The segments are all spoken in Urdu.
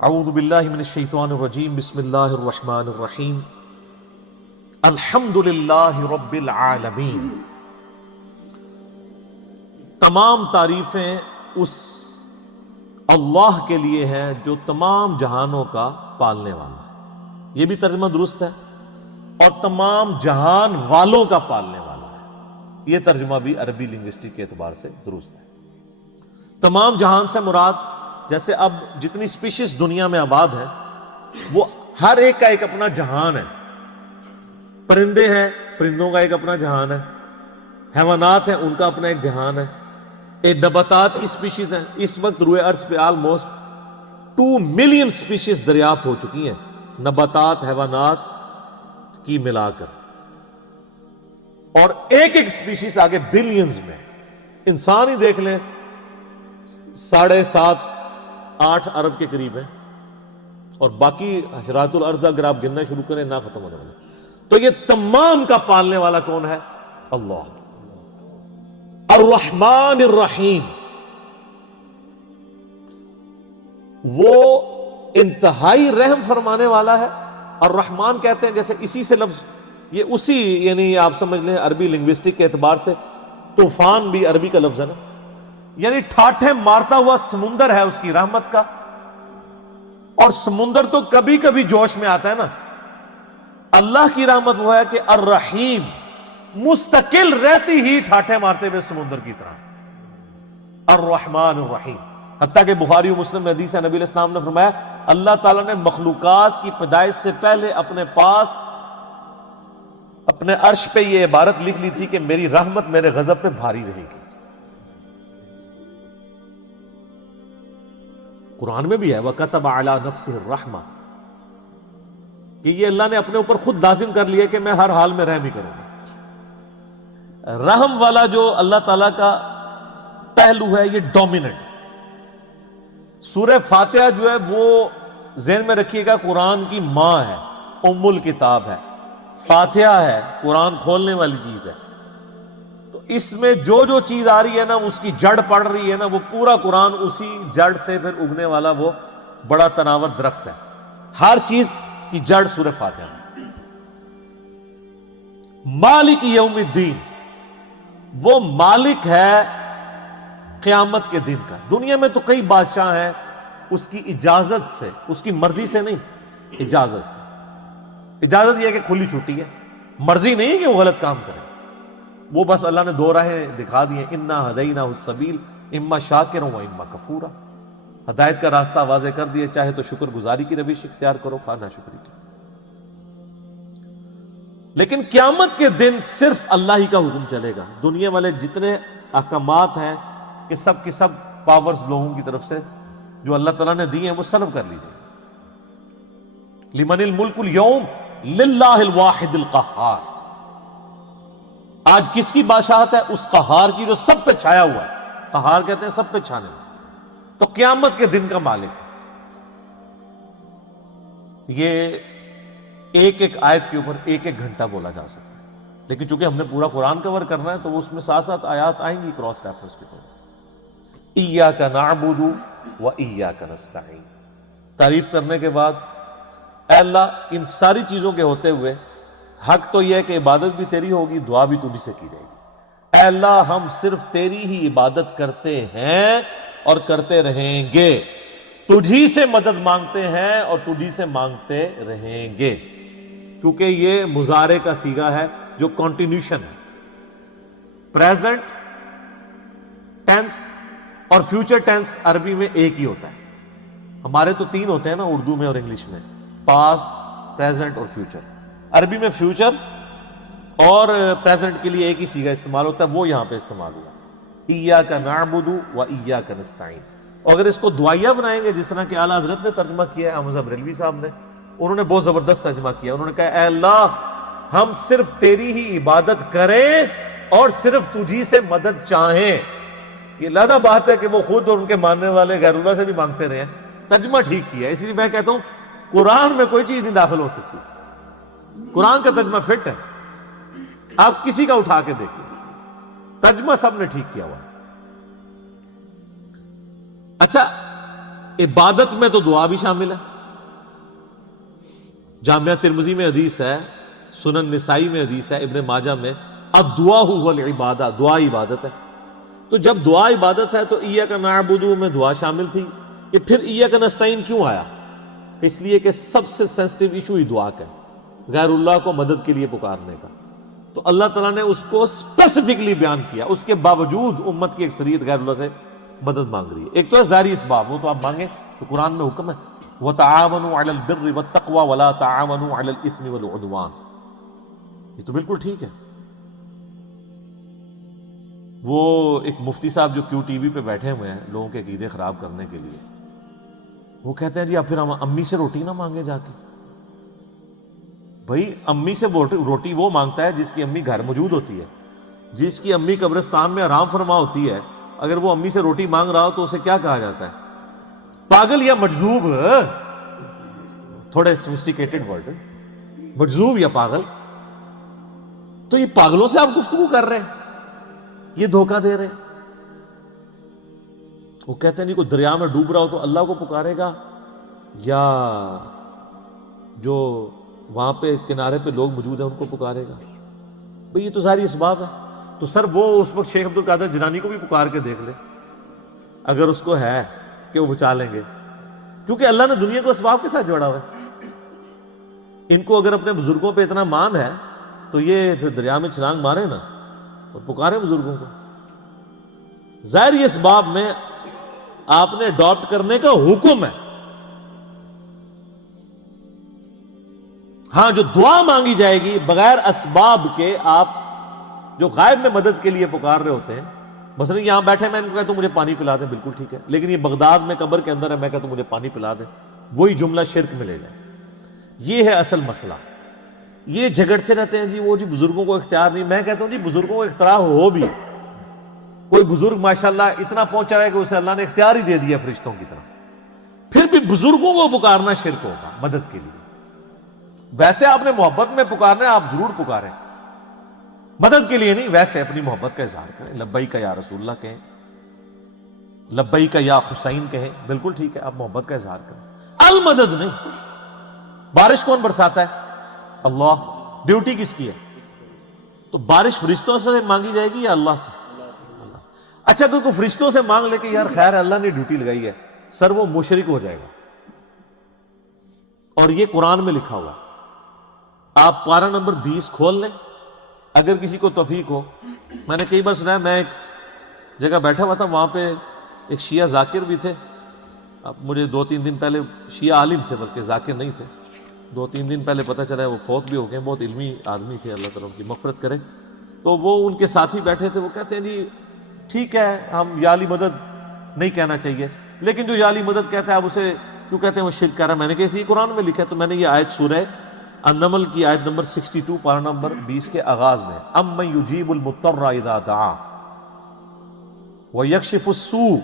اعوذ باللہ من الشیطان الرجیم بسم اللہ الرحمن الرحیم الحمدللہ رب العالمین۔ تمام تعریفیں اس اللہ کے لیے ہیں جو تمام جہانوں کا پالنے والا ہے، یہ بھی ترجمہ درست ہے، اور تمام جہان والوں کا پالنے والا ہے، یہ ترجمہ بھی عربی لنگوسٹک کے اعتبار سے درست ہے۔ تمام جہان سے مراد جیسے اب جتنی سپیشیز دنیا میں آباد ہے وہ ہر ایک کا ایک اپنا جہان ہے۔ پرندے ہیں، پرندوں کا ایک اپنا جہان ہے، حیوانات ہیں، ان کا اپنا ایک جہان ہے، ایک نباتات کی سپیشیز ہیں۔ اس وقت روئے ارض پہ آلموسٹ 2 ملین سپیشیز دریافت ہو چکی ہیں، نباتات حیوانات کی ملا کر، اور ایک ایک سپیشیز آگے بلینز میں۔ انسان ہی دیکھ لیں 7.5-8 ارب کے قریب ہے، اور باقی حشرات الارض اگر آپ گننا شروع کریں نہ ختم ہونے والا۔ تو یہ تمام کا پالنے والا کون ہے؟ اللہ، الرحمن الرحیم۔ وہ انتہائی رحم فرمانے والا ہے۔ الرحمن کہتے ہیں جیسے اسی سے لفظ، یہ اسی یعنی آپ سمجھ لیں عربی لنگوسٹک کے اعتبار سے طوفان بھی عربی کا لفظ ہے نا، یعنی ٹھاٹھے مارتا ہوا سمندر ہے اس کی رحمت کا۔ اور سمندر تو کبھی کبھی جوش میں آتا ہے نا، اللہ کی رحمت وہ ہے کہ الرحیم مستقل رہتی ہی ٹھاٹھے مارتے ہوئے سمندر کی طرح، الرحمن الرحیم۔ حتیٰ کہ بخاری و مسلم میں حدیث ہے، نبی علیہ السلام نے فرمایا اللہ تعالیٰ نے مخلوقات کی پیدائش سے پہلے اپنے پاس اپنے عرش پہ یہ عبارت لکھ لی تھی کہ میری رحمت میرے غضب پہ بھاری رہے گی۔ قرآن میں بھی ہے وَكَتَبَ عَلَى نَفْسِهِ الرَّحْمَةِ، کہ یہ اللہ نے اپنے اوپر خود لازم کر لیا کہ میں ہر حال میں رحم ہی کروں گا۔ رحم والا جو اللہ تعالیٰ کا پہلو ہے یہ ڈومیننٹ۔ سورہ فاتحہ جو ہے وہ ذہن میں رکھیے گا، قرآن کی ماں ہے، ام الکتاب ہے، فاتحہ ہے، قرآن کھولنے والی چیز ہے۔ تو اس میں جو جو چیز آ رہی ہے نا، اس کی جڑ پڑ رہی ہے نا، وہ پورا قرآن اسی جڑ سے پھر اگنے والا وہ بڑا تناور درخت ہے۔ ہر چیز کی جڑ سورہ فاتحہ میں۔ مالک یوم الدین، وہ مالک ہے قیامت کے دن کا۔ دنیا میں تو کئی بادشاہ ہیں، اس کی اجازت سے، اس کی مرضی سے نہیں، اجازت سے۔ اجازت یہ ہے کہ کھلی چھٹی ہے، مرضی نہیں کہ وہ غلط کام کرے۔ وہ بس اللہ نے 2 راہیں دکھا دی ہیں، انا ہدیناہ السبیل اما شاکرا و اما کفورا۔ ہدایت کا راستہ واضح کر دیا، چاہے تو شکر گزاری کی روش اختیار کرو، خواہ ناشکری کی۔ لیکن قیامت کے دن صرف اللہ ہی کا حکم چلے گا۔ دنیا والے جتنے احکامات ہیں کہ سب کی سب پاورز لوگوں کی طرف سے جو اللہ تعالیٰ نے دی ہیں وہ سلب کر لیجئے۔ لمن الملک اليوم للہ الواحد القہار۔ آج کس کی بادشاہت ہے؟ اس قہار کی جو سب پہ چھایا ہوا ہے۔ قہار کہتے ہیں سب پہ چھانے والا۔ تو قیامت کے دن کا مالک ہے۔ یہ ایک ایک آیت کے اوپر ایک ایک گھنٹہ بولا جا سکتا ہے، لیکن چونکہ ہم نے پورا قرآن کور کرنا ہے تو اس میں 7 آیات آئیں گی کراس ریفرنس کے طور پر۔ ایاک نعبد و ایاک نستعین۔ تعریف کرنے کے بعد اے اللہ ان ساری چیزوں کے ہوتے ہوئے حق تو یہ ہے کہ عبادت بھی تیری ہوگی، دعا بھی تجھ سے کی جائے گی۔ اے اللہ ہم صرف تیری ہی عبادت کرتے ہیں اور کرتے رہیں گے، تجھی سے مدد مانگتے ہیں اور تجھی سے مانگتے رہیں گے، کیونکہ یہ مضارع کا صیغہ ہے جو کنٹینیوشن ہے۔ پریزنٹ ٹینس اور فیوچر ٹینس عربی میں ایک ہی ہوتا ہے۔ ہمارے تو 3 ہوتے ہیں نا اردو میں اور انگلش میں، پاسٹ، پریزنٹ اور فیوچر۔ عربی میں فیوچر اور پریزنٹ کے لیے ایک ہی صیغہ استعمال ہوتا ہے، وہ یہاں پہ استعمال ہوا، ایاک نعبد و ایاک نستعین۔ اور اگر اس کو دعائیہ بنائیں گے جس طرح کہ اعلیٰ حضرت نے ترجمہ کیا ہے، احمد صاحب بریلوی صاحب نے، انہوں نے بہت زبردست ترجمہ کیا۔ انہوں نے کہا اے اللہ ہم صرف تیری ہی عبادت کریں اور صرف تجھی سے مدد چاہیں۔ یہ علیحدہ بات ہے کہ وہ خود اور ان کے ماننے والے غیر اللہ سے بھی مانگتے رہے ہیں۔ ترجمہ ٹھیک کیا ہے، اسی لیے میں کہتا ہوں قرآن میں کوئی چیز نہیں داخل ہو سکتی، قرآن کا ترجمہ فٹ ہے۔ آپ کسی کا اٹھا کے دیکھیں، ترجمہ سب نے ٹھیک کیا ہوا ہے۔ اچھا، عبادت میں تو دعا بھی شامل ہے. جامعہ ترمذی میں حدیث ہے، سنن نسائی میں حدیث ہے، ابن ماجہ میں، الدعاء هو العبادہ، دعا عبادت ہے. تو جب دعا عبادت ہے تو ایاک نعبد میں دعا شامل تھی. یہ پھر ایاک نستعین کیوں آیا؟ اس لیے کہ سب سے سینسٹیو ایشو ہی دعا کا ہے، غیر اللہ کو مدد کے لیے پکارنے کا. تو اللہ تعالیٰ نے اس کو اسپیسیفکلی بیان کیا. اس کے باوجود امت کی اکثریت غیر اللہ سے مدد مانگ رہی ہے. ایک تو ہے ظاہری اسباب، وہ تو آپ مانگیں، تو قرآن میں حکم ہے وَتَعَاوَنُوا عَلَى الْبِرِّ وَالتَّقْوَى وَلَا تَعَاوَنُوا عَلَى الْإِثْمِ وَالْعُدْوَانِ. یہ تو بالکل ٹھیک ہے. وہ ایک مفتی صاحب جو کیو ٹی وی پہ بیٹھے ہوئے ہیں لوگوں کے عقیدے خراب کرنے کے لیے، وہ کہتے ہیں جی اب پھر ہم امی سے روٹی نہ مانگے جا کے. بھائی امی سے روٹی وہ مانگتا ہے جس کی امی گھر موجود ہوتی ہے، جس کی امی قبرستان میں آرام فرما ہوتی ہے. اگر وہ امی سے روٹی مانگ رہا ہو تو اسے کیا کہا جاتا ہے؟ پاگل یا مجذوب. تھوڑے سوفسٹیکیٹڈ ورڈ، مجذوب یا پاگل. تو یہ پاگلوں سے آپ گفتگو کر رہے ہیں، یہ دھوکہ دے رہے. وہ کہتے ہیں نہیں کوئی دریا میں ڈوب رہا ہو تو اللہ کو پکارے گا، یا جو وہاں پہ کنارے پہ لوگ موجود ہیں ان کو پکارے گا. بھئی یہ تو ساری اسباب ہے. تو سر وہ اس وقت شیخ عبد القادر جیلانی کو بھی پکار کے دیکھ لے اگر اس کو ہے کہ وہ بچا لیں گے، کیونکہ اللہ نے دنیا کو اسباب کے ساتھ جوڑا ہوا ہے. ان کو اگر اپنے بزرگوں پہ اتنا مان ہے تو یہ پھر دریا میں چھلانگ مارے نا اور پکارے بزرگوں کو. ظاہر یہ اسباب میں آپ نے اڈاپٹ کرنے کا حکم ہے. ہاں جو دعا مانگی جائے گی بغیر اسباب کے، آپ جو غائب میں مدد کے لیے پکار رہے ہوتے ہیں، مثلا یہاں بیٹھے میں ان کو کہتا ہوں مجھے پانی پلا دیں، بالکل ٹھیک ہے، لیکن یہ بغداد میں قبر کے اندر ہے، میں کہتا ہوں مجھے پانی پلا دیں، وہی جملہ شرک میں لے جائے. یہ ہے اصل مسئلہ. یہ جھگڑتے رہتے ہیں جی وہ جی بزرگوں کو اختیار نہیں. میں کہتا ہوں جی بزرگوں کو اختیار ہو بھی، کوئی بزرگ ماشاءاللہ اتنا پہنچا ہے کہ اسے اللہ نے اختیار ہی دے دیا فرشتوں کی طرح، پھر بھی بزرگوں کو پکارنا شرک ہوگا مدد کے لیے. ویسے آپ نے محبت میں پکارنا ہے، آپ ضرور پکاریں، مدد کے لیے نہیں، ویسے اپنی محبت کا اظہار کریں. لبیک یا رسول اللہ کہیں، لبیک یا حسین کہیں، بالکل ٹھیک ہے، آپ محبت کا اظہار کریں. المدد نہیں. بارش کون برساتا ہے؟ اللہ. ڈیوٹی کس کی ہے؟ تو بارش فرشتوں سے مانگی جائے گی یا اللہ سے؟ اچھا اگر کوئی فرشتوں سے مانگ لے کہ یار خیر اللہ نے ڈیوٹی لگائی ہے، سر وہ مشرک ہو جائے گا. اور یہ قرآن میں لکھا ہوا. آپ پارہ نمبر 20 کھول لیں اگر کسی کو توفیق ہو. میں نے کئی بار سنا ہے، میں ایک جگہ بیٹھا ہوا تھا، وہاں پہ ایک شیعہ ذاکر بھی تھے. اب مجھے 2-3 دن پہلے، شیعہ عالم تھے بلکہ ذاکر نہیں تھے، 2-3 دن پہلے پتہ چلا ہے وہ فوت بھی ہو گئے. بہت علمی آدمی تھے، اللہ تعالیٰ ان کی مغفرت کرے. تو وہ ان کے ساتھی بیٹھے تھے، وہ کہتے ہیں جی ٹھیک ہے ہم یا علی مدد نہیں کہنا چاہیے، لیکن جو یا علی مدد کہتا ہے آپ اسے کیوں کہتے ہیں وہ شرک کر رہا ہے؟ میں نے کہا اس لیے قرآن میں لکھا ہے. تو میں نے یہ آیت سورہ النمل کی آیت نمبر 62 پارہ نمبر 20 کے آغاز میں، امن یجیب المضطر اذا دعا ویکشف السوء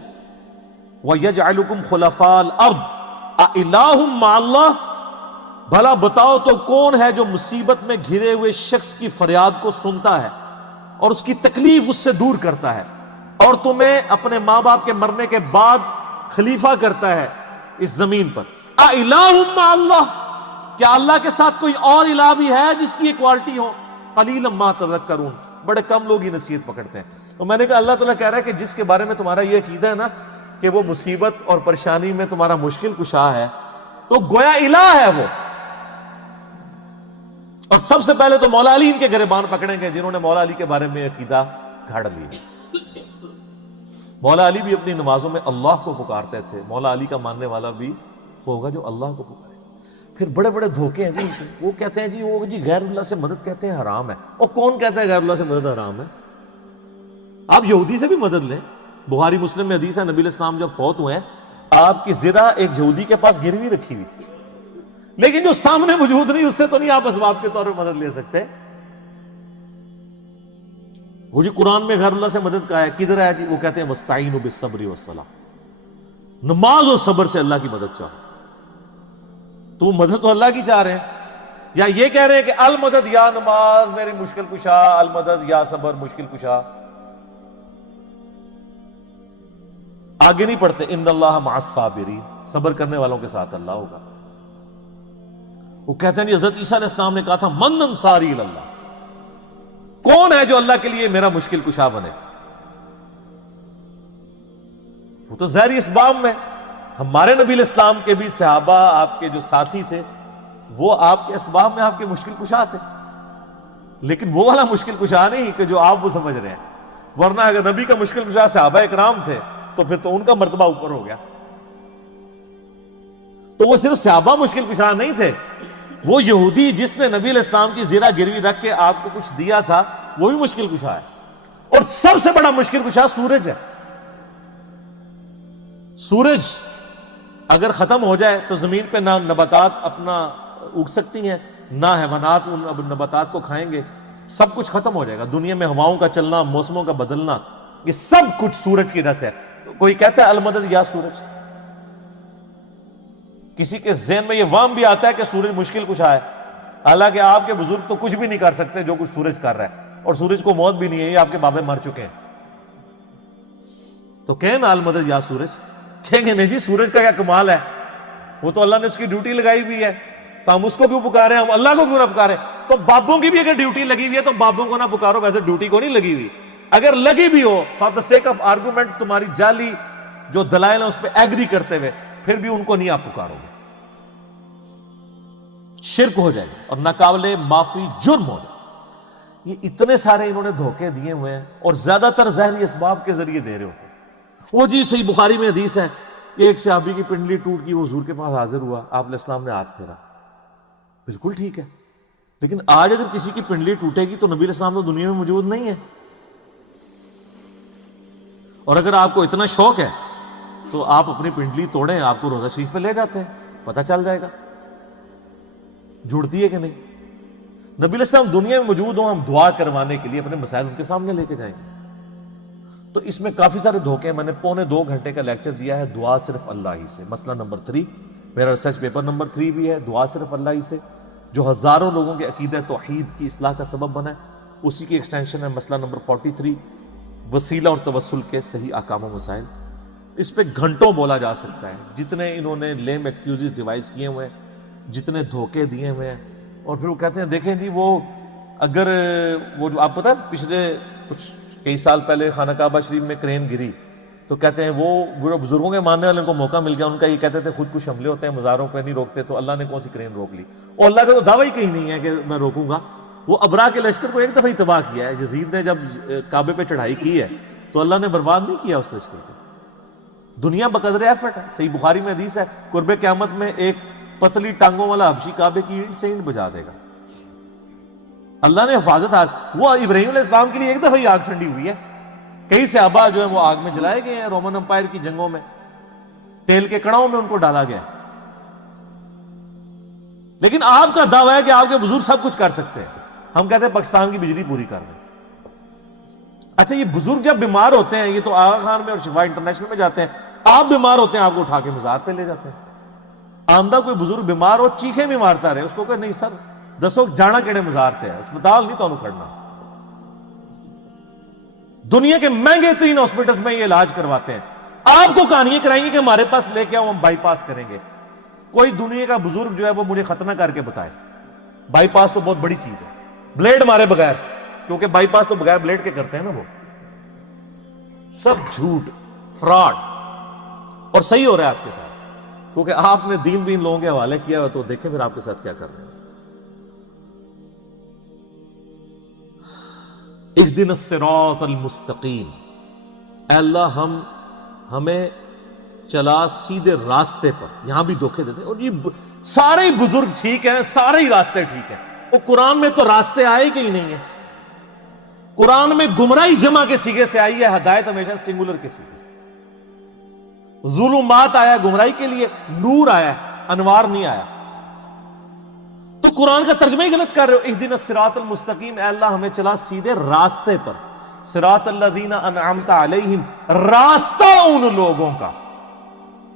ویجعلکم خلفاء الارض االہ مع اللہ. بھلا بتاؤ تو کون ہے جو مصیبت میں گھرے ہوئے شخص کی فریاد کو سنتا ہے اور اس کی تکلیف اس سے دور کرتا ہے، اور تمہیں اپنے ماں باپ کے مرنے کے بعد خلیفہ کرتا ہے اس زمین پر. االہ مع اللہ، کیا اللہ کے ساتھ کوئی اور الہ بھی ہے جس کی ایکوالٹی ہو؟ قلیلا ما تذکرون، بڑے کم لوگ ہی نصیحت پکڑتے ہیں. تو میں نے کہا اللہ تعالیٰ کہہ رہا ہے کہ جس کے بارے میں تمہارا یہ عقیدہ ہے نا کہ وہ مصیبت اور پریشانی میں تمہارا مشکل کشا ہے، تو گویا الہ ہے وہ. اور سب سے پہلے تو مولا علی ان کے گریبان پکڑیں گے جنہوں نے مولا علی کے بارے میں عقیدہ گھاڑ لیا. مولا علی بھی اپنی نمازوں میں اللہ کو پکارتے تھے. مولا علی کا ماننے والا بھی وہ ہوگا جو اللہ کو پکارے. پھر بڑے بڑے دھوکے ہیں جی، وہ کہتے ہیں جی وہ جی غیر اللہ سے مدد کہتے ہیں حرام ہے. اور کون کہتا ہے غیر اللہ سے مدد حرام ہے؟ آپ یہودی سے بھی مدد لیں. بخاری مسلم میں حدیث ہے، نبی علیہ السلام جب فوت ہوئے ہیں آپ کی زرہ ایک یہودی کے پاس گروی رکھی ہوئی تھی، لیکن جو سامنے موجود نہیں اس سے تو نہیں آپ اسباب کے طور پہ مدد لے سکتے. وہ جی قرآن میں غیر اللہ سے مدد کا ہے، کدھر ہے جی؟ وہ کہتے ہیں وَاسْتَعِينُوا بِالصَّبْرِ وَالصَّلَاةِ، نماز اور صبر سے اللہ کی مدد چاہو. تو وہ مدد تو اللہ کی چاہ رہے ہیں، یا یہ کہہ رہے ہیں کہ المدد یا نماز میری مشکل کشا، المدد یا صبر مشکل کشا. آگے نہیں پڑھتے ان اللہ مع الصابرین. صبر کرنے والوں کے ساتھ اللہ ہوگا۔ وہ کہتے ہیں حضرت عیسیٰ علیہ السلام نے کہا تھا من انصاری اللہ، کون ہے جو اللہ کے لیے میرا مشکل کشا بنے؟ وہ تو ظاہری اسباب میں، ہمارے نبی علیہ السلام کے بھی صحابہ آپ کے جو ساتھی تھے وہ آپ کے اسباب میں آپ کے مشکل کشا تھے، لیکن وہ والا مشکل کشا نہیں کہ جو آپ وہ سمجھ رہے ہیں، ورنہ اگر نبی کا مشکل کشا صحابہ اکرام تھے تو پھر تو ان کا مرتبہ اوپر ہو گیا۔ تو وہ صرف صحابہ مشکل کشا نہیں تھے، وہ یہودی جس نے نبی علیہ السلام کی زیرہ گروی رکھ کے آپ کو کچھ دیا تھا وہ بھی مشکل کشا ہے، اور سب سے بڑا مشکل کشا سورج ہے۔ سورج اگر ختم ہو جائے تو زمین پہ نہ نباتات اپنا اگ سکتی ہیں، نہ حیوانات ان نباتات کو کھائیں گے، سب کچھ ختم ہو جائے گا۔ دنیا میں ہواؤں کا چلنا، موسموں کا بدلنا، یہ سب کچھ سورج کی وجہ سے ہے۔ کوئی کہتا ہے المدد یا سورج، کسی کے ذہن میں یہ وہم بھی آتا ہے کہ سورج مشکل کشا ہے، حالانکہ آپ کے بزرگ تو کچھ بھی نہیں کر سکتے جو کچھ سورج کر رہا ہے، اور سورج کو موت بھی نہیں ہے، یہ آپ کے بابے مر چکے ہیں۔ تو کہیں نا المدد یا سورج، کہیں گے نہیں جی سورج کا کیا کمال ہے، وہ تو اللہ نے اس کی ڈیوٹی لگائی ہوئی ہے، تو ہم اس کو کیوں پکارے، ہم اللہ کو کیوں نہ پکارے؟ تو بابوں کی بھی اگر ڈیوٹی لگی ہوئی ہے تو بابوں کو نہ پکارو، ویسے ڈیوٹی کو نہیں لگی ہوئی، اگر لگی بھی ہو for the sake of argument, تمہاری جعلی جو دلائل ہیں اس پہ ایگری کرتے ہوئے، پھر بھی ان کو نہیں آپ پکارو گے، شرک ہو جائے گا اور ناقابل معافی جرم ہو جائے گا۔ یہ اتنے سارے انہوں نے دھوکے دیے ہوئے ہیں، اور زیادہ تر ظاہری اسباب کے ذریعے دے رہے ہوتے ہیں۔ وہ جی صحیح بخاری میں حدیث ہے، ایک صحابی کی پنڈلی ٹوٹ گئی، وہ حضور کے پاس حاضر ہوا، آپ علیہ السلام نے ہاتھ پھیرا، بالکل ٹھیک ہے، لیکن آج اگر کسی کی پنڈلی ٹوٹے گی تو نبی علیہ السلام تو دنیا میں موجود نہیں ہے، اور اگر آپ کو اتنا شوق ہے تو آپ اپنی پنڈلی توڑیں، آپ کو روزہ شریف پہ لے جاتے ہیں، پتہ چل جائے گا جڑتی ہے کہ نہیں۔ نبی علیہ السلام دنیا میں موجود ہوں، ہم دعا کروانے کے لیے اپنے مسائل ان کے سامنے لے کے جائیں گے۔ تو اس میں کافی سارے دھوکے ہیں، میں نے 2.25 گھنٹے کا لیکچر دیا ہے دعا صرف اللہ ہی سے، مسئلہ نمبر 3، میرا ریسرچ پیپر نمبر 3 بھی ہے دعا صرف اللہ ہی سے، جو ہزاروں لوگوں کے عقیدہ توحید کی اصلاح کا سبب بنا ہے، اسی کی ایکسٹینشن ہے مسئلہ نمبر 43، وسیلہ اور توسل کے صحیح احکام و مسائل۔ اس پہ گھنٹوں بولا جا سکتا ہے، جتنے انہوں نے لیم ایکسکیوزز ڈیوائز کیے ہوئے ہیں، جتنے دھوکے دیے ہوئے ہیں، اور پھر وہ کہتے ہیں دیکھیں جی وہ اگر وہ جو آپ پتہ پچھلے کچھ کئی سال پہلے خانہ کعبہ شریف میں کرین گری، تو کہتے ہیں وہ بزرگوں کے ماننے والے کو موقع مل گیا، ان کا یہ کہتے تھے خود کچھ حملے ہوتے ہیں مزاروں پہ نہیں روکتے، تو اللہ نے کون سی کرین روک لی، اور اللہ کا تو دعویٰ ہی کہیں نہیں ہے کہ میں روکوں گا۔ وہ ابرا کے لشکر کو ایک دفعہ ہی تباہ کیا ہے، یزید نے جب کعبے پہ چڑھائی کی ہے تو اللہ نے برباد نہیں کیا اس لشکر کو، دنیا بقدر ایفرٹ ہے۔ صحیح بخاری میں حدیث ہے قرب قیامت میں ایک پتلی ٹانگوں والا حبشی کعبے کی اینٹ سے اینٹ بجا دے گا، اللہ نے حفاظت وہ ابراہیم علیہ السلام کے لیے ایک دفعہ ہی آگ ٹھنڈی ہوئی ہے، کئی صحابہ جو ہیں وہ آگ میں جلائے گئے ہیں، رومن امپائر کی جنگوں میں تیل کے کڑاؤں میں ان کو ڈالا گیا، لیکن آپ کا دعویٰ ہے کہ آپ کے بزرگ سب کچھ کر سکتے ہیں، ہم کہتے ہیں پاکستان کی بجلی پوری کر دیں۔ اچھا یہ بزرگ جب بیمار ہوتے ہیں، یہ تو آغا خان میں اور شفا انٹرنیشنل میں جاتے ہیں، آپ بیمار ہوتے ہیں آپ کو اٹھا کے مزار پہ لے جاتے ہیں۔ آمدہ کوئی بزرگ بیمار ہو چیخیں بھی مارتا رہے، اس کو کہ نہیں سر دسو جانا کیڑے مزار تے ہے، اسپتال نہیں تو کھڑنا۔ دنیا کے مہنگے ترین ہاسپٹلز میں یہ علاج کرواتے ہیں، آپ کو کہانیاں کرائیں گے کہ ہمارے پاس لے کے آؤ ہم بائی پاس کریں گے۔ کوئی دنیا کا بزرگ جو ہے وہ مجھے ختنہ کر کے بتائے، بائی پاس تو بہت بڑی چیز ہے، بلیڈ مارے بغیر، کیونکہ بائی پاس تو بغیر بلیڈ کے کرتے ہیں نا، وہ سب جھوٹ فراڈ، اور صحیح ہو رہا ہے آپ کے ساتھ، کیونکہ آپ نے دین بین لوگوں کے حوالے کیا ہوا، تو دیکھیں پھر آپ کے ساتھ کیا کر رہے ہیں۔ اہدنا الصراط المستقیم، اے اللہ ہمیں چلا سیدھے راستے پر۔ یہاں بھی دھوکے دیتے ہیں، اور یہ سارے ہی بزرگ ٹھیک ہیں، سارے ہی راستے ٹھیک ہیں، وہ قرآن میں تو راستے آئے کہ ہی نہیں ہیں، قرآن میں گمراہی جمع کے سیغے سے آئی ہے، ہدایت ہمیشہ سنگولر کے سیغے سے۔ ظلمات آیا گمراہی کے لیے، نور آیا انوار نہیں آیا، تو قرآن کا ترجمہ ہی غلط کر رہے ہو۔ اہدنا الصراط المستقیم، اے اللہ ہمیں چلا سیدھے راستے پر، صراط الذین انعمت علیہم، راستہ ان لوگوں کا،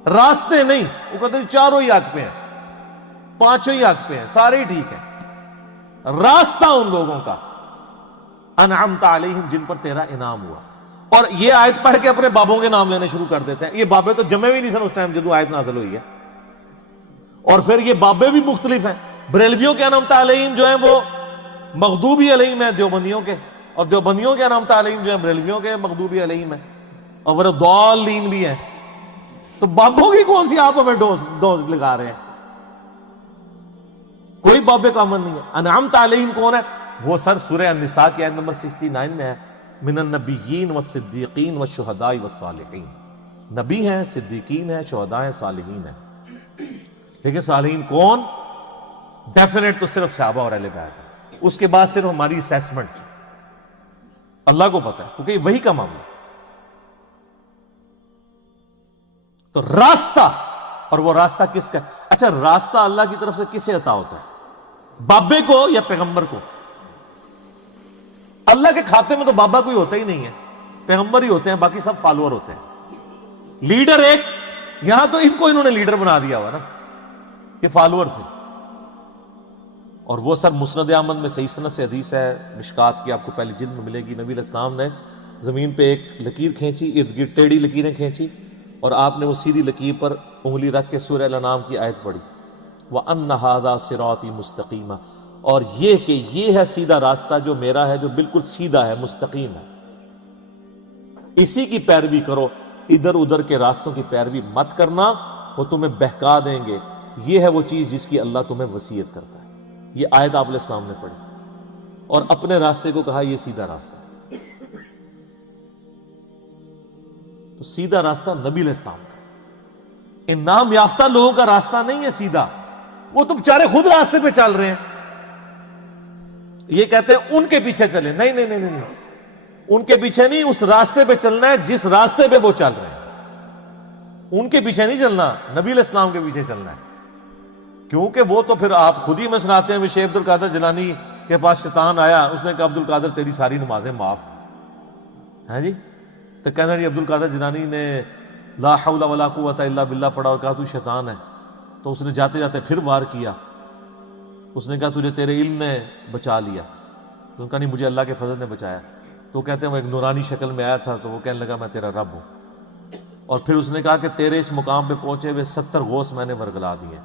راستے نہیں، وہ کہتے ہیں چاروں ہی حق پہ ہیں، پانچوں ہی حق پہ ہیں، سارے ہی ٹھیک ہیں، راستہ ان لوگوں کا انعمت علیہم جن پر تیرا انعام ہوا۔ اور یہ آیت پڑھ کے اپنے بابوں کے نام لینے شروع کر دیتے ہیں. یہ بابے تو جمے بھی نہیں سن اس ٹائم جدو آیت نازل ہوئی ہے. اور پھر یہ بابے بھی مختلف ہیں. بریلویوں کے انعمت علیہم جو ہیں وہ مغضوبی علیہم ہیں دیوبندیوں کے, اور دیوبندیوں کے انعمت علیہم جو ہیں بریلویوں کے مغضوبی علیہم ہیں, اور وہ ضالین بھی ہیں. تو بابوں کی کون سی آپ ہمیں ڈوز لگا رہے ہیں؟ کوئی بابے کامن نہیں ہے. انعمت علیہم کون ہے؟ وہ سر سورہ النساء کی آیت نمبر 69 میں ہے, من النبیین والصدیقین والشہداء والصالحین. نبی ہیں, صدیقین ہیں, شہداء ہیں, صالحین ہیں. لیکن صالحین کون؟ ڈیفینیٹ تو صرف صحابہ اور اہل بیت ہے. اس کے بعد صرف ہماری اسیسمنٹس اللہ کو پتہ ہے, کیونکہ یہ وہی کا معاملہ ہے. تو راستہ, اور وہ راستہ کس کا ہے؟ اچھا, راستہ اللہ کی طرف سے کسے عطا ہوتا ہے؟ بابے کو یا پیغمبر کو؟ اللہ کے کھاتے میں تو بابا کوئی ہوتا ہی نہیں ہے, پیغمبر ہی ہوتے ہیں, باقی سب فالوور ہوتے ہیں. لیڈر ایک, یہاں تو ان کو انہوں نے لیڈر بنا دیا ہوا نا, یہ فالوور تھے. اور وہ سب مسند احمد میں صحیح سند سے حدیث ہے, مشکات کی آپ کو پہلی جلد میں ملے گی. نبی علیہ السلام نے زمین پہ ایک لکیر کھینچی, ارد گرد ٹیڑھی لکیریں کھینچی, اور آپ نے وہ سیدھی لکیر پر انگلی رکھ کے سورہ الانعام کی آیت پڑھی, وَأَنَّ هَذَا صِرَاطِي مُسْتَقِيمًا, اور یہ کہ یہ ہے سیدھا راستہ جو میرا ہے, جو بالکل سیدھا ہے, مستقیم ہے, اسی کی پیروی کرو, ادھر ادھر کے راستوں کی پیروی مت کرنا, وہ تمہیں بہکا دیں گے. یہ ہے وہ چیز جس کی اللہ تمہیں وصیت کرتا ہے. یہ آیت آپ علیہ السلام نے پڑھی, اور اپنے راستے کو کہا یہ سیدھا راستہ ہے. تو سیدھا راستہ نبی علیہ السلام کا, ان نام یافتہ لوگوں کا راستہ نہیں ہے سیدھا. وہ تو بیچارے خود راستے پہ چل رہے ہیں, یہ کہتے ہیں ان کے پیچھے چلے. نہیں نہیں نہیں نہیں, ان کے پیچھے نہیں, اس راستے پہ چلنا ہے جس راستے پہ وہ چل رہے ہیں. ان کے پیچھے نہیں چلنا, نبی علیہ السلام کے پیچھے چلنا ہے. کیونکہ وہ تو پھر آپ خود ہی میں سناتے ہیں, شیخ عبد القادر جیلانی کے پاس شیطان آیا, اس نے کہا عبد القادر تیری ساری نمازیں معاف ہیں جی. تو کہنا جی عبد القادر جیلانی نے لا حول ولا قوت الا باللہ پڑھا اور کہا تو شیطان ہے. تو اس نے جاتے جاتے پھر وار کیا, اس نے کہا تجھے تیرے علم نے بچا لیا. تو کہا نہیں, مجھے اللہ کے فضل نے بچایا. تو کہتے ہیں وہ ایک نورانی شکل میں آیا تھا, تو وہ کہنے لگا میں تیرا رب ہوں. اور پھر اس نے کہا کہ تیرے اس مقام پہ پہنچے ہوئے 70 غوث میں نے ورگلا دیے.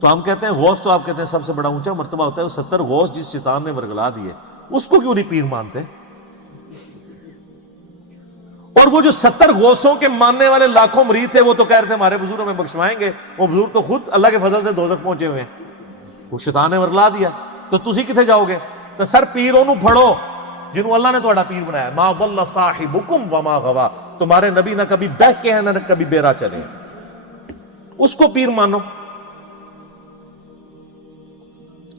تو ہم کہتے ہیں غوث تو آپ کہتے ہیں سب سے بڑا اونچا مرتبہ ہوتا ہے, وہ 70 غوث جس شیطان نے ورگلا دیے اس کو کیوں نہیں پیر مانتے؟ اور وہ جو 70 غوثوں کے ماننے والے لاکھوں مرید تھے, وہ تو کہہ رہے تھے ہمارے بزرگ ہمیں بخشوائیں گے. وہ بزرگ تو خود اللہ کے فضل سے دوزخ پہنچے ہوئے ہیں, وہ شیطان نے ورگلا دیا. تو تسی کتنے جاؤ گے؟ تو سر پیروں نو پھڑو جنہوں اللہ نے تہاڈا پیر بنایا. ما ضل صاحبکم وما غوا, تمہارے نبی نہ کبھی بہک کے ہیں نہ کبھی بیرا چلے, اس کو پیر مانو.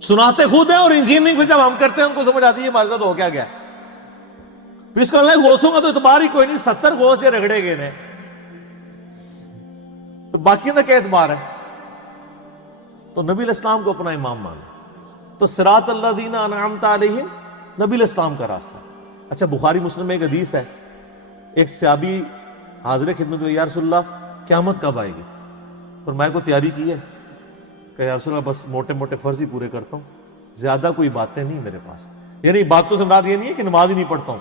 سناتے خود ہیں اور انجینئرنگ کو جب ہم کرتے ہیں ان کو سمجھ آتی ہے ہمارے ساتھ ہو کیا گیا. پھر اس کا اللہ غوثوں کا تو اعتبار ہی کوئی نہیں, 70 غوث جو رگڑے گئے نے, تو باقی کا کیا اعتبار ہے؟ تو نبی علیہ السلام کو اپنا امام مانا. تو صراط الذین انعمت علیہم نبی علیہ السلام کا راستہ. اچھا, بخاری مسلم میں ایک حدیث ہے, ایک صحابی حاضر خدمت میں, یا رسول اللہ قیامت کب آئے گی؟ فرمایا کو تیاری کی ہے؟ کہ یا رسول اللہ بس موٹے موٹے فرض ہی پورے کرتا ہوں, زیادہ کوئی باتیں نہیں میرے پاس. یعنی باتوں سے مراد یہ نہیں ہے کہ نماز ہی نہیں پڑھتا ہوں,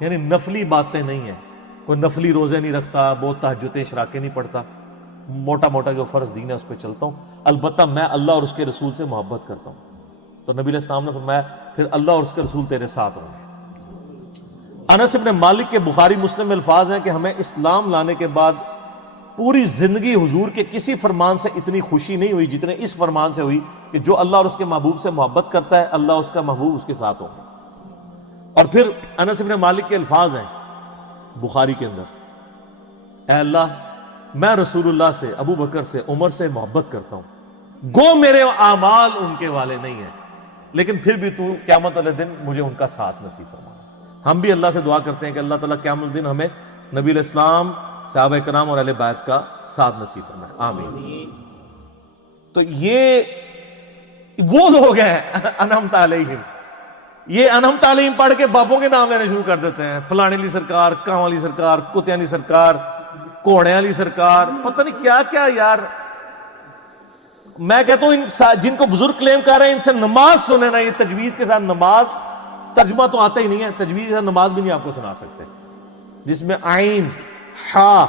یعنی نفلی باتیں نہیں ہیں, کوئی نفلی روزے نہیں رکھتا, بہت تہجدیں اشراقیں نہیں پڑھتا, موٹا موٹا جو فرض دین ہے اس پہ چلتا ہوں. البتہ میں اللہ اور اس کے رسول سے محبت کرتا ہوں. تو نبی علیہ السلام نے فرمایا پھر اللہ اور اس کے رسول تیرے ساتھ ہوں گے. انس ابن مالک کے بخاری مسلم میں الفاظ ہیں کہ ہمیں اسلام لانے کے بعد پوری زندگی حضور کے کسی فرمان سے اتنی خوشی نہیں ہوئی جتنے اس فرمان سے ہوئی کہ جو اللہ اور اس کے محبوب سے محبت کرتا ہے اللہ اس کا محبوب اس کے ساتھ ہوں گے. اور پھر انس ابن مالک کے الفاظ ہیں بخاری کے اندر, اے اللہ میں رسول اللہ سے, ابو بکر سے, عمر سے محبت کرتا ہوں, گو میرے اعمال ان کے والے نہیں ہیں, لیکن پھر بھی تو قیامت والے دن مجھے ان کا ساتھ نصیب فرما. ہم بھی اللہ سے دعا کرتے ہیں کہ اللہ تعالیٰ قیامت والے دن ہمیں نبی علیہ السلام, صحابہ کرام اور اہل بیت کا ساتھ نصیب فرمائے, آمین. تو یہ وہ لوگ ہیں انعمت علیہم. یہ انعمت علیہم پڑھ کے بابوں کے نام لینے شروع کر دیتے ہیں, فلانے علی سرکار, کاں علی سرکار, کتیاں علی سرکار, کوڑے علی سرکار, پتہ نہیں کیا کیا. یار میں کہتا ہوں جن کو بزرگ کلیم کر رہے ہیں ان سے نماز سنیں نا, یہ تجوید کے ساتھ نماز, ترجمہ تو آتا ہی نہیں ہے, تجوید کے ساتھ نماز بھی نہیں آپ کو سنا سکتے. جس میں عین، حا،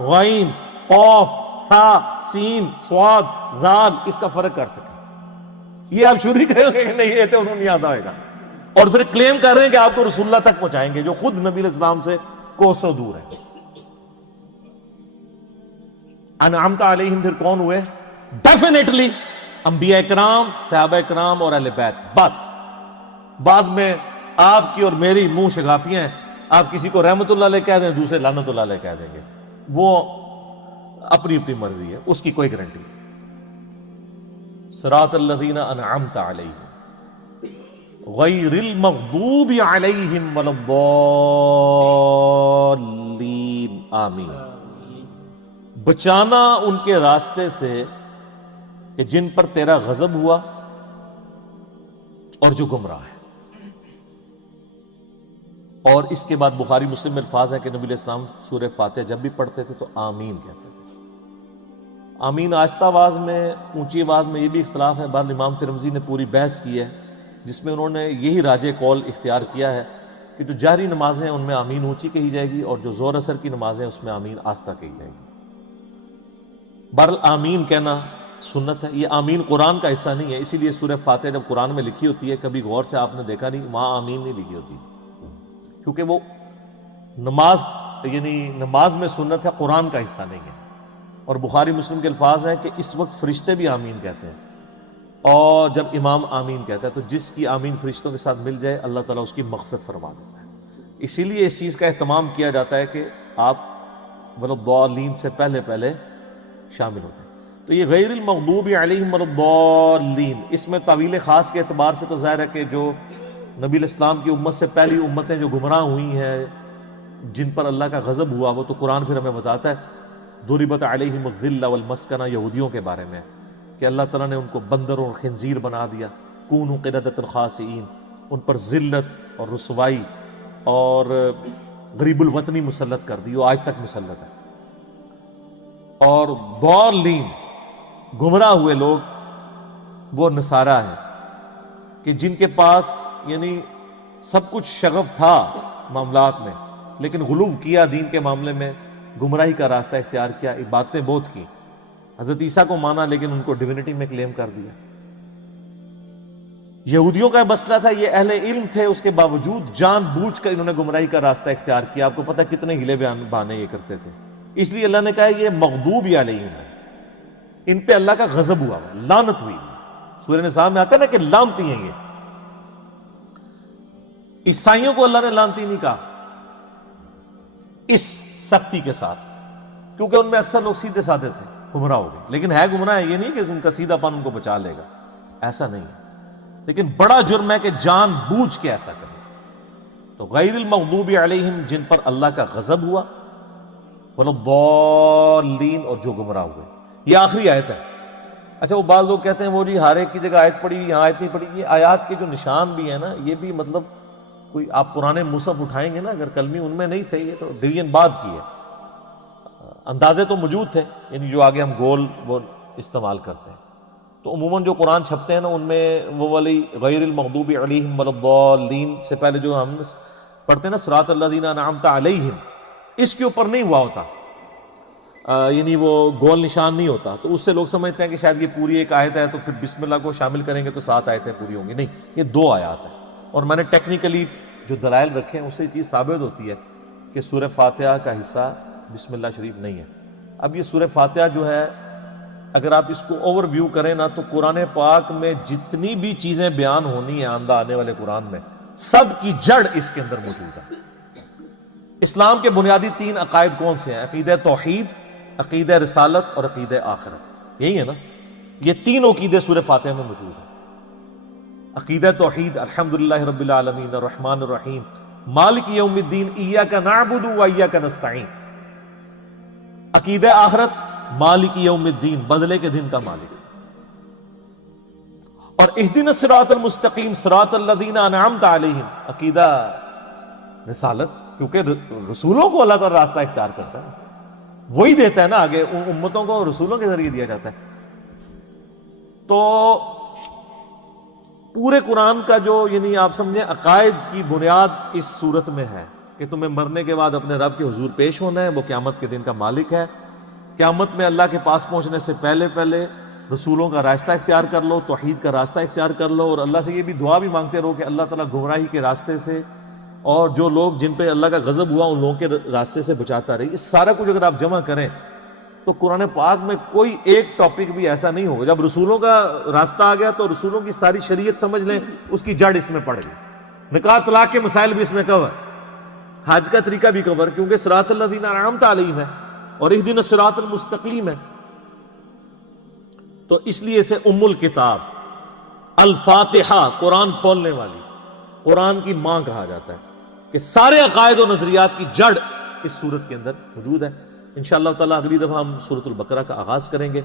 غین، قاف، ہا، سین، صاد، ذال اس کا فرق کر سکیں. یہ آپ شروع کریں گے کہ نہیں یہ تو انہوں نہیں یاد آئے گا، اور پھر کلیم کر رہے ہیں کہ آپ کو رسول اللہ تک پہنچائیں گے جو خود نبی علیہ السلام سے کوسوں دور ہے. انعمت علیہم پھر کون ہوئے؟ ڈیفینیٹلی انبیاء کرام، صحابہ کرام اور اہل بیت. بس بعد میں آپ کی اور میری منہ شگافیاں ہیں. آپ کسی کو رحمت اللہ علیہ کہہ دیں، دوسرے لعنت اللہ علیہ کہہ دیں گے، وہ اپنی اپنی مرضی ہے، اس کی کوئی گارنٹی نہیں. صراط الذین انعمت علیہم غیر المغضوب علیہم ولا الضالین آمین. بچانا ان کے راستے سے کہ جن پر تیرا غضب ہوا اور جو گمراہ ہے. اور اس کے بعد بخاری مسلم میں الفاظ ہے کہ نبی علیہ السلام سورہ فاتحہ جب بھی پڑھتے تھے تو آمین کہتے تھے. آمین آہستہ آواز میں، اونچی آواز میں، یہ بھی اختلاف ہے. بعد امام ترمذی نے پوری بحث کی ہے جس میں انہوں نے یہی راجح قول اختیار کیا ہے کہ جو جہری نمازیں ہیں ان میں آمین اونچی کہی جائے گی، اور جو زور اثر کی نمازیں اس میں آمین آہستہ کہی جائے گی. بہرحال آمین کہنا سنت ہے. یہ آمین قرآن کا حصہ نہیں ہے، اسی لیے سورہ فاتحہ جب قرآن میں لکھی ہوتی ہے کبھی غور سے آپ نے دیکھا نہیں وہاں آمین نہیں لکھی ہوتی، کیونکہ وہ نماز یعنی نماز میں سنت ہے، قرآن کا حصہ نہیں ہے. اور بخاری مسلم کے الفاظ ہیں کہ اس وقت فرشتے بھی آمین کہتے ہیں، اور جب امام آمین کہتا ہے تو جس کی آمین فرشتوں کے ساتھ مل جائے اللہ تعالیٰ اس کی مغفرت فرما دیتا ہے. اسی لیے اس چیز کا اہتمام کیا جاتا ہے کہ آپ وَلَضَّالِّينَ سے پہلے شامل ہو جائیں. تو یہ غیر المغضوب علیہم ولا الضالین، اس میں طویل خاص کے اعتبار سے تو ظاہر ہے کہ جو نبی علیہ السلام کی امت سے پہلی امتیں جو گمراہ ہوئی ہیں جن پر اللہ کا غضب ہوا، وہ تو قرآن پھر ہمیں بتاتا ہے. ضربت علیہم الذلہ والمسکنہ یہودیوں کے بارے میں کہ اللہ تعالیٰ نے ان کو بندر اور خنزیر بنا دیا. کونوا قردۃ خاسئین، ان پر ذلت اور رسوائی اور غریب الوطنی مسلط کر دی، وہ آج تک مسلط ہے. اور ضالین گمراہ ہوئے لوگ وہ نصارہ ہیں کہ جن کے پاس یعنی سب کچھ شغف تھا معاملات میں، لیکن غلو کیا دین کے معاملے میں، گمراہی کا راستہ اختیار کیا، باتیں بہت کی. حضرت عیسیٰ کو مانا لیکن ان کو ڈیوینٹی میں کلیم کر دیا. یہودیوں کا مسئلہ تھا، یہ اہل علم تھے، اس کے باوجود جان بوجھ کر انہوں نے گمراہی کا راستہ اختیار کیا. آپ کو پتہ کتنے ہیلے بہانے یہ کرتے تھے. اس لیے اللہ نے کہا یہ مغضوب علیہم ہے، ان پہ اللہ کا غضب ہوا، لعنت ہوئی. سورہ نساء میں آتا ہے نا کہ لعنتی ہیں یہ. عیسائیوں کو اللہ نے لعنتی نہیں کہا اس سختی کے ساتھ، کیونکہ ان میں اکثر لوگ سیدھے سادے تھے، گمراہ ہو گئے. لیکن ہے گمراہ ہے، یہ نہیں کہ ان کا سیدھا پن ان کو بچا لے گا، ایسا نہیں ہے. لیکن بڑا جرم ہے کہ جان بوجھ کے ایسا کرے. تو غیر المغضوب علیہم جن پر اللہ کا غضب ہوا، ولا الضالین اور جو گمراہ ہوئے. یہ آخری آیت ہے. اچھا وہ بعض لوگ کہتے ہیں وہ جی ہر ایک کی جگہ آیت پڑھی یہاں آیت نہیں پڑھی. یہ آیات کے جو نشان بھی ہیں نا، یہ بھی مطلب کوئی آپ پرانے مصحف اٹھائیں گے نا اگر کلمی ان میں نہیں تھے، یہ تو ڈویژن بعد کی ہے. اندازے تو موجود تھے، یعنی جو آگے ہم گول وہ استعمال کرتے ہیں. تو عموماً جو قرآن چھپتے ہیں نا ان میں وہ والی غیر المغضوب علیہم ولا الضالین سے پہلے جو ہم پڑھتے ہیں نا صراط الذین انعمت علیہم، اس کے اوپر نہیں ہوا ہوتا، یعنی وہ گول نشان نہیں ہوتا. تو اس سے لوگ سمجھتے ہیں کہ شاید یہ پوری ایک آیت ہے تو پھر بسم اللہ کو شامل کریں گے تو 7 آیتیں پوری ہوں گی. نہیں، یہ 2 آیات ہیں. اور میں نے ٹیکنیکلی جو دلائل رکھے ہیں اس سے یہ چیز ثابت ہوتی ہے کہ سورہ فاتحہ کا حصہ بسم اللہ شریف نہیں ہے. اب یہ سورہ فاتحہ جو ہے اگر آپ اس کو اوور ویو کریں نا تو قرآن پاک میں جتنی بھی چیزیں بیان ہونی ہیں آئندہ آنے والے قرآن میں، سب کی جڑ اس کے اندر موجود ہے. اسلام کے بنیادی 3 عقائد کون سے ہیں؟ عقیدہ توحید، عقیدہ رسالت اور عقیدہ آخرت. یہی ہے نا، یہ تینوں عقیدے سورہ فاتحہ میں موجود ہیں. عقیدہ توحید الحمدللہ رب العالمین الرحمن الرحیم مالک یوم الدین ایاک نعبد و ایاک نستعین. عقیدہ آخرت مالک یوم الدین، بدلے کے دن کا مالک. اور اہدنا الصراط المستقیم صراط الذین انعمت علیہم عقیدہ رسالت، کیونکہ رسولوں کو اللہ تعالیٰ راستہ اختیار کرتا ہے، وہی دیتا ہے نا آگے، امتوں کو رسولوں کے ذریعے دیا جاتا ہے. تو پورے قرآن کا جو یعنی آپ سمجھیں عقائد کی بنیاد اس صورت میں ہے. کہ تمہیں مرنے کے بعد اپنے رب کے حضور پیش ہونا ہے، وہ قیامت کے دن کا مالک ہے. قیامت میں اللہ کے پاس پہنچنے سے پہلے پہلے رسولوں کا راستہ اختیار کر لو، توحید کا راستہ اختیار کر لو، اور اللہ سے یہ بھی دعا بھی مانگتے رہو کہ اللہ تعالیٰ گمراہی کے راستے سے اور جو لوگ جن پہ اللہ کا غضب ہوا ان لوگوں کے راستے سے بچاتا رہے. اس سارا کچھ اگر آپ جمع کریں تو قرآن پاک میں کوئی ایک ٹاپک بھی ایسا نہیں ہوگا. جب رسولوں کا راستہ آ گیا تو رسولوں کی ساری شریعت سمجھ لیں، اس کی جڑ اس میں پڑ گئی. نکاح طلاق کے مسائل بھی اس میں کور، حج کا طریقہ بھی کور، کیونکہ صراط الذین انعمت علیہم ہے اور اہدنا الصراط المستقیم ہے. تو اس لیے اسے ام الکتاب، الفاتحہ، قرآن کھولنے والی، قرآن کی ماں کہا جاتا ہے کہ سارے عقائد و نظریات کی جڑ اس سورت کے اندر موجود ہے. انشاءاللہ تعالیٰ اگلی دفعہ ہم سورۃ البقرہ کا آغاز کریں گے.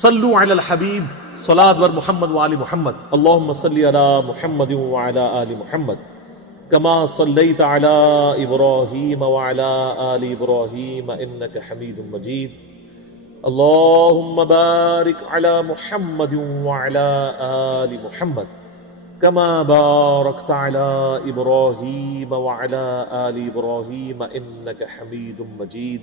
صلو علی الحبیب، صلاۃ ور محمد وآل محمد. اللہم صلی علی محمد وعلی آل محمد کما صلیت علی ابراہیم وعلی آل ابراہیم انک حمید مجید. اللہم بارک علی محمد وعلی آل محمد کما بارکت علی ابراہیم وعلی آل ابراہیم انک حمید مجید.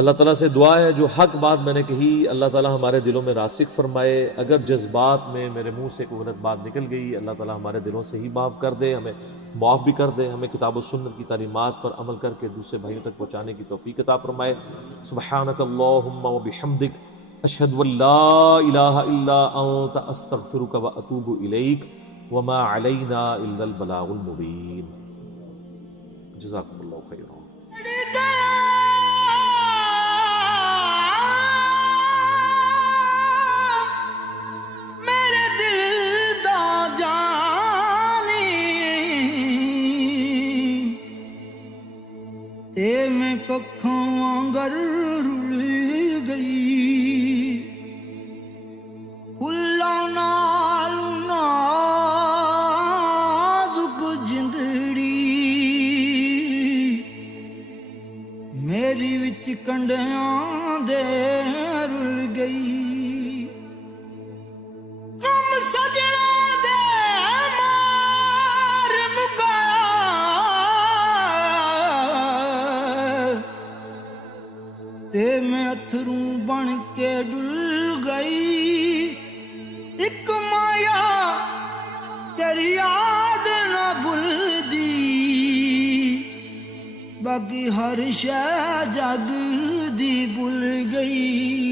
اللہ تعالیٰ سے دعا ہے جو حق بات میں نے کہی اللہ تعالیٰ ہمارے دلوں میں راسخ فرمائے. اگر جذبات میں میرے منہ سے کوئی غلط بات نکل گئی اللہ تعالیٰ ہمارے دلوں سے ہی معاف کر دے، ہمیں معاف بھی کر دے، ہمیں کتاب و سنت کی تعلیمات پر عمل کر کے دوسرے بھائیوں تک پہنچانے کی توفیق عطا فرمائے. سبحانک اللہم و بحمدک، اشہد ان لا الہ الا انت، استغفرک و اتوب الیک، وما علینا الا البلاغ المبین. جزاکم اللہ خیرا. میں ککھوں وانگر رل گئی، پھلاں نال نازک جندڑی میری وچ کنڈیاں دے رل گئی. غم سجنا دے مار مکا تے میں اتھروں بن کے ڈل گئی. ایک مایا تیری یاد نہ بھلدی، باقی ہر شے جگ دی بھل گئی.